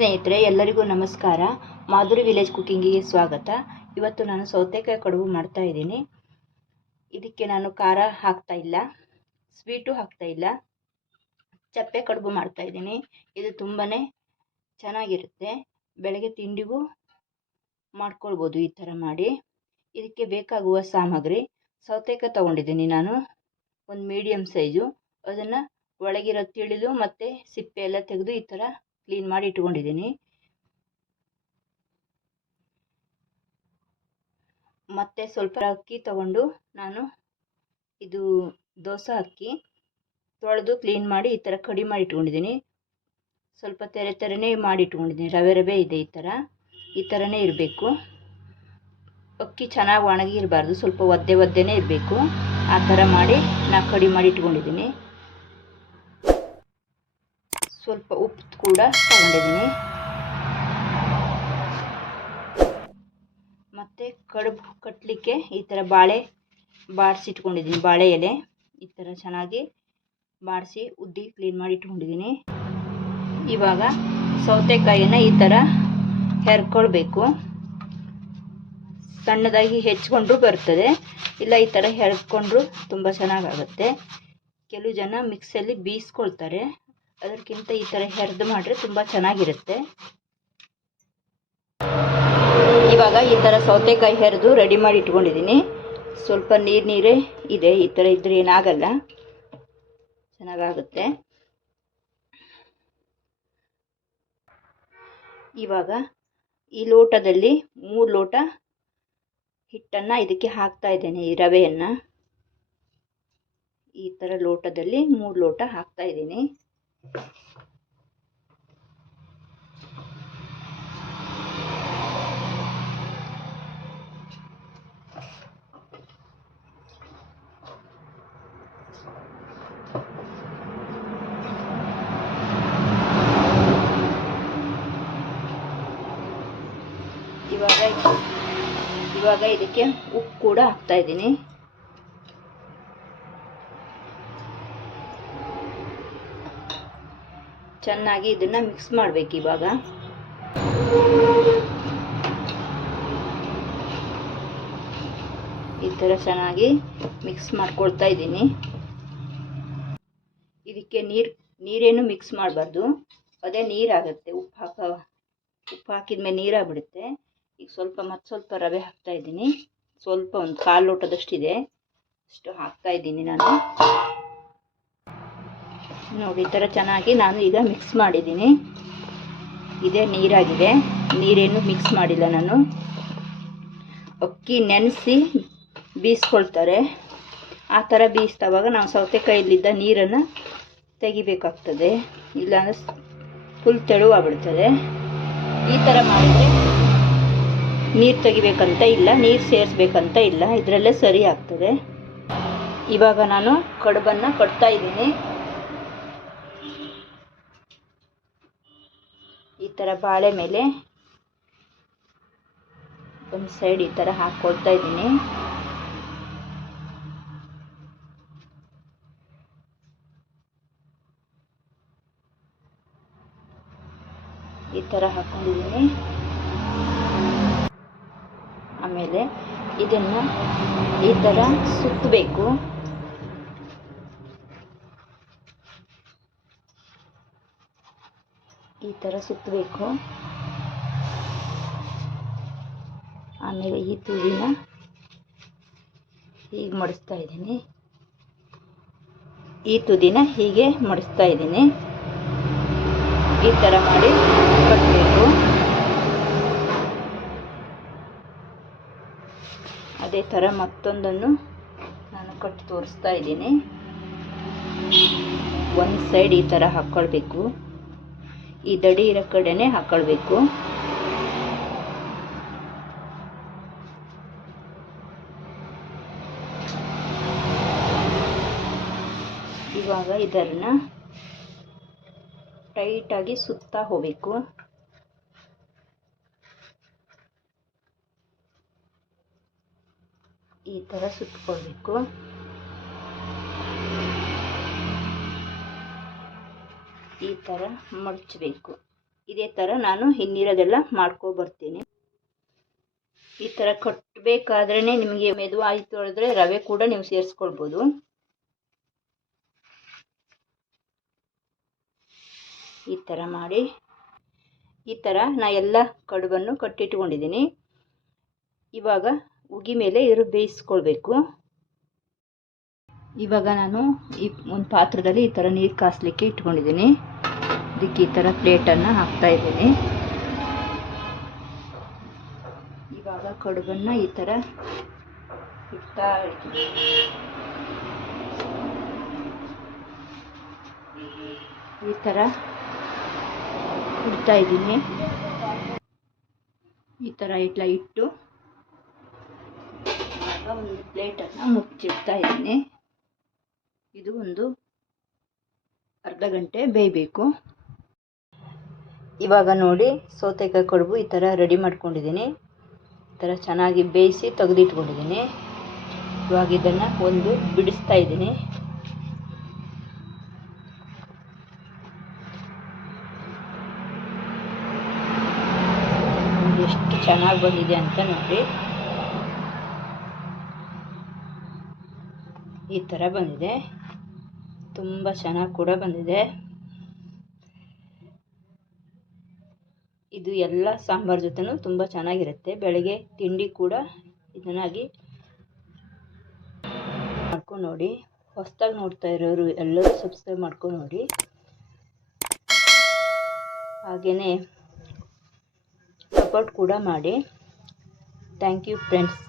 ಸ್ನೇಹಿತರೆ, ಎಲ್ಲರಿಗೂ ನಮಸ್ಕಾರ. ಮಾಧುರಿ ವಿಲೇಜ್ ಕುಕಿಂಗಿಗೆ ಸ್ವಾಗತ. ಇವತ್ತು ನಾನು ಸೌತೆಕಾಯಿ ಕಡುಬು ಮಾಡ್ತಾ ಇದ್ದೀನಿ. ಇದಕ್ಕೆ ನಾನು ಖಾರ ಹಾಕ್ತಾ ಇಲ್ಲ, ಸ್ವೀಟು ಹಾಕ್ತಾ ಇಲ್ಲ, ಚಪ್ಪೆ ಕಡುಬು ಮಾಡ್ತಾ ಇದ್ದೀನಿ. ಇದು ತುಂಬಾ ಚೆನ್ನಾಗಿರುತ್ತೆ. ಬೆಳಗ್ಗೆ ತಿಂಡಿಗೂ ಮಾಡ್ಕೊಳ್ಬೋದು ಈ ಥರ ಮಾಡಿ. ಇದಕ್ಕೆ ಬೇಕಾಗುವ ಸಾಮಗ್ರಿ: ಸೌತೆಕಾಯಿ ತೊಗೊಂಡಿದ್ದೀನಿ ನಾನು, ಒಂದು ಮೀಡಿಯಮ್ ಸೈಜು. ಅದನ್ನು ಒಳಗಿರೋ ತಿಳಿದು ಮತ್ತು ಸಿಪ್ಪೆ ಎಲ್ಲ ತೆಗೆದು ಈ ಥರ ಕ್ಲೀನ್ ಮಾಡಿ ಇಟ್ಕೊಂಡಿದ್ದೀನಿ. ಮತ್ತು ಸ್ವಲ್ಪ ಅಕ್ಕಿ ತಗೊಂಡು ನಾನು, ಇದು ದೋಸೆ ಅಕ್ಕಿ, ತೊಳೆದು ಕ್ಲೀನ್ ಮಾಡಿ ಈ ಥರ ಕಡಿ ಮಾಡಿ ಇಟ್ಕೊಂಡಿದ್ದೀನಿ. ಸ್ವಲ್ಪ ತೆರೆನೇ ಮಾಡಿ ಇಟ್ಕೊಂಡಿದ್ದೀನಿ, ರವೆ ಇದೆ. ಈ ಥರನೇ ಇರಬೇಕು. ಅಕ್ಕಿ ಚೆನ್ನಾಗಿ ಒಣಗಿರಬಾರ್ದು, ಸ್ವಲ್ಪ ಒದ್ದೆನೇ ಇರಬೇಕು. ಆ ಥರ ಮಾಡಿ ನಾನು ಕಡಿ ಮಾಡಿ ಇಟ್ಕೊಂಡಿದ್ದೀನಿ. ಸ್ವಲ್ಪ ಉಪ್ಪು ಕೂಡ ತಗೊಂಡಿದ್ದೀನಿ. ಮತ್ತು ಕಡುಬು ಕಟ್ಟಲಿಕ್ಕೆ ಈ ಥರ ಬಾಳೆ ಬಾಡಿಸಿಟ್ಕೊಂಡಿದ್ದೀನಿ. ಬಾಳೆ ಎಲೆ ಈ ಥರ ಚೆನ್ನಾಗಿ ಬಾಡಿಸಿ ಉದ್ದಿ ಕ್ಲೀನ್ ಮಾಡಿ ಇಟ್ಕೊಂಡಿದ್ದೀನಿ. ಇವಾಗ ಸೌತೆಕಾಯಿನ ಈ ಥರ ಹೆರ್ಕೊಳ್ಬೇಕು. ಸಣ್ಣದಾಗಿ ಹೆಚ್ಚಿಕೊಂಡ್ರೂ ಬರ್ತದೆ, ಇಲ್ಲ ಈ ಥರ ಹೆರ್ಕೊಂಡ್ರೂ ತುಂಬ ಚೆನ್ನಾಗಾಗುತ್ತೆ. ಕೆಲವು ಜನ ಮಿಕ್ಸಲ್ಲಿ ಬೀಸ್ಕೊಳ್ತಾರೆ, ಅದಕ್ಕಿಂತ ಈ ಥರ ಹೆರ್ದು ಮಾಡಿದ್ರೆ ತುಂಬ ಚೆನ್ನಾಗಿರುತ್ತೆ. ಇವಾಗ ಈ ಥರ ಸೌತೆಕಾಯಿ ಹೆರೆದು ರೆಡಿ ಮಾಡಿ ಇಟ್ಕೊಂಡಿದ್ದೀನಿ. ಸ್ವಲ್ಪ ನೀರೇ ಇದೆ, ಈ ಥರ ಇದ್ರೆ ಏನಾಗಲ್ಲ, ಚೆನ್ನಾಗಾಗುತ್ತೆ. ಇವಾಗ ಈ ಲೋಟದಲ್ಲಿ 3 ಲೋಟ ಹಿಟ್ಟನ್ನು ಇದಕ್ಕೆ ಹಾಕ್ತಾ ಇದ್ದೇನೆ. ಈ ರವೆಯನ್ನು ಈ ಥರ ಲೋಟದಲ್ಲಿ 3 ಲೋಟ ಹಾಕ್ತಾ ಇದ್ದೀನಿ. ಇವಾಗ ಇದಕ್ಕೆ ಉಪ್ಪು ಕೂಡ ಹಾಕ್ತಾ ಇದ್ದೀನಿ. ಚೆನ್ನಾಗಿ ಇದನ್ನ ಮಿಕ್ಸ್ ಮಾಡಬೇಕು. ಇವಾಗ ಈ ಥರ ಚೆನ್ನಾಗಿ ಮಿಕ್ಸ್ ಮಾಡ್ಕೊಳ್ತಾ ಇದ್ದೀನಿ. ಇದಕ್ಕೆ ನೀರೇನು ಮಿಕ್ಸ್ ಮಾಡಬಾರ್ದು, ಅದೇ ನೀರಾಗುತ್ತೆ. ಉಪ್ಪು ಹಾಕಿದ್ಮೇಲೆ ನೀರಾಗ್ಬಿಡುತ್ತೆ. ಈಗ ಸ್ವಲ್ಪ ರವೆ ಹಾಕ್ತಾ ಇದ್ದೀನಿ. ಸ್ವಲ್ಪ ಒಂದು 1/4 ಲೋಟದಷ್ಟಿದೆ, ಅಷ್ಟು ಹಾಕ್ತಾ ಇದ್ದೀನಿ ನಾನು. ನೋಡಿ, ಈ ಥರ ಚೆನ್ನಾಗಿ ನಾನು ಈಗ ಮಿಕ್ಸ್ ಮಾಡಿದ್ದೀನಿ. ಇದೇ ನೀರಾಗಿದೆ, ನೀರೇನು ಮಿಕ್ಸ್ ಮಾಡಿಲ್ಲ ನಾನು. ಅಕ್ಕಿ ನೆನೆಸಿ ಬೀಸ್ಕೊಳ್ತಾರೆ, ಆ ಥರ ಬೀಸಿದವಾಗ ನಾವು ಸೌತೆಕಾಯಿಲಿದ್ದ ನೀರನ್ನು ತೆಗಿಬೇಕಾಗ್ತದೆ, ಇಲ್ಲಾಂದರೆ ಫುಲ್ ತೆಳುವಾಗ್ಬಿಡ್ತದೆ. ಈ ಥರ ಮಾಡಿದರೆ ನೀರು ತೆಗಿಬೇಕಂತ ಇಲ್ಲ, ನೀರು ಸೇರಿಸ್ಬೇಕಂತ ಇಲ್ಲ, ಇದರಲ್ಲೇ ಸರಿ ಆಗ್ತದೆ. ಇವಾಗ ನಾನು ಕಡುಬನ್ನು ಕಟ್ತಾ ಇದ್ದೀನಿ. ಈ ಥರ ಬಾಳೆ ಮೇಲೆ ಒಂದು ಸೈಡ್ ಈ ಥರ ಹಾಕ್ಕೊಳ್ತಾ ಇದ್ದೀನಿ. ಈ ಥರ ಹಾಕ್ಕೊಂಡಿದ್ದೀನಿ. ಆಮೇಲೆ ಇದನ್ನು ಈ ಥರ ಸುತ್ತಬೇಕು. ಈ ಥರ ಸುತ್ತಬೇಕು. ಆಮೇಲೆ ಈ ತುದಿನ ಹೀಗೆ ಮಡಿಸ್ತಾ ಇದ್ದೀನಿ. ಈ ತುದಿನ ಹೀಗೆ ಮಡಿಸ್ತಾ ಇದ್ದೀನಿ. ಈ ಥರ ಮಾಡಿ ಕಟ್ಟಬೇಕು. ಅದೇ ಥರ ಮತ್ತೊಂದನ್ನು ನಾನು ಕಟ್ಟಿ ತೋರಿಸ್ತಾ ಇದ್ದೀನಿ. ಒಂದು ಸೈಡ್ ಈ ಥರ ಹಾಕ್ಕೊಳ್ಬೇಕು, ಈ ದಡಿ ಇರೋ ಕಡೆನೇ ಹಾಕ್ಕೊಳ್ಬೇಕು. ಇವಾಗ ಇದನ್ನು ಟೈಟಾಗಿ ಸುತ್ತಾ ಹೋಗಬೇಕು. ಈ ಥರ ಸುತ್ತಕೊಳ್ಬೇಕು. ಈ ಥರ ಮಡಚಬೇಕು. ಇದೇ ಥರ ನಾನು ಇನ್ನಿರೋದೆಲ್ಲ ಮಾಡ್ಕೊಬರ್ತೀನಿ. ಈ ಥರ ಕಟ್ಟಬೇಕಾದ್ರೇ ನಿಮಗೆ ಮೆದುವಾಯಿತು ಹೇಳಿದ್ರೆ ರವೆ ಕೂಡ ನೀವು ಸೇರಿಸ್ಕೊಳ್ಬೋದು. ಈ ಥರ ಮಾಡಿ, ಈ ಥರ ನಾ ಎಲ್ಲ ಕಡುಬನ್ನು ಕಟ್ಟಿಟ್ಕೊಂಡಿದ್ದೀನಿ. ಇವಾಗ ಉಗಿ ಮೇಲೆ ಇದ್ರ ಬೇಯಿಸ್ಕೊಳ್ಬೇಕು. ಇವಾಗ ನಾನು ಒಂದು ಪಾತ್ರದಲ್ಲಿ ಈ ಥರ ನೀರು ಕಾಸಲಿಕ್ಕೆ ಇಟ್ಕೊಂಡಿದ್ದೀನಿ. ಇದಕ್ಕೆ ಈ ಥರ ಪ್ಲೇಟನ್ನು ಹಾಕ್ತಾಯಿದ್ದೀನಿ. ಇವಾಗ ಕಡುಬನ್ನು ಈ ಥರ ಇಡ್ತಾ ಇದ್ದೀನಿ. ಈ ಥರ ಇಡ್ತಾ ಇದ್ದೀನಿ. ಈ ಥರ ಇಟ್ಟು ಒಂದು ಪ್ಲೇಟನ್ನು ಮುಚ್ಚಿಡ್ತಾ ಇದ್ದೀನಿ. ಇದು ಒಂದು ಅರ್ಧ ಗಂಟೆ ಬೇಯಬೇಕು. ಇವಾಗ ನೋಡಿ ಸೌತೆಕಾಯಿ ಕಡುಬು ಈ ಥರ ರೆಡಿ ಮಾಡ್ಕೊಂಡಿದ್ದೀನಿ. ಈ ಥರ ಚೆನ್ನಾಗಿ ಬೇಯಿಸಿ ತೆಗೆದಿಟ್ಕೊಂಡಿದ್ದೀನಿ. ಇವಾಗ ಇದನ್ನು ಒಂದು ಬಿಡಿಸ್ತಾ ಇದ್ದೀನಿ. ಎಷ್ಟು ಚೆನ್ನಾಗಿ ಬಂದಿದೆ ಅಂತ ನೋಡಿ. ಈ ಥರ ಬಂದಿದೆ. ತುಂಬ ಚೆನ್ನಾಗಿ ಕೂಡ ಬಂದಿದೆ. ಇದು ಎಲ್ಲ ಸಾಂಬಾರ್ ಜೊತೆನೂ ತುಂಬ ಚೆನ್ನಾಗಿರುತ್ತೆ. ಬೆಳಗ್ಗೆ ತಿಂಡಿ ಕೂಡ ಇದನ್ನಾಗಿ ಮಾಡ್ಕೊಂಡು ನೋಡಿ. ಹೊಸದಾಗಿ ನೋಡ್ತಾ ಇರೋರು ಎಲ್ಲರೂ ಸಬ್ಸ್ಕ್ರೈಬ್ ಮಾಡ್ಕೊಂಡು ನೋಡಿ. ಹಾಗೆಯೇ ಸಪೋರ್ಟ್ ಕೂಡ ಮಾಡಿ. Thank you friends.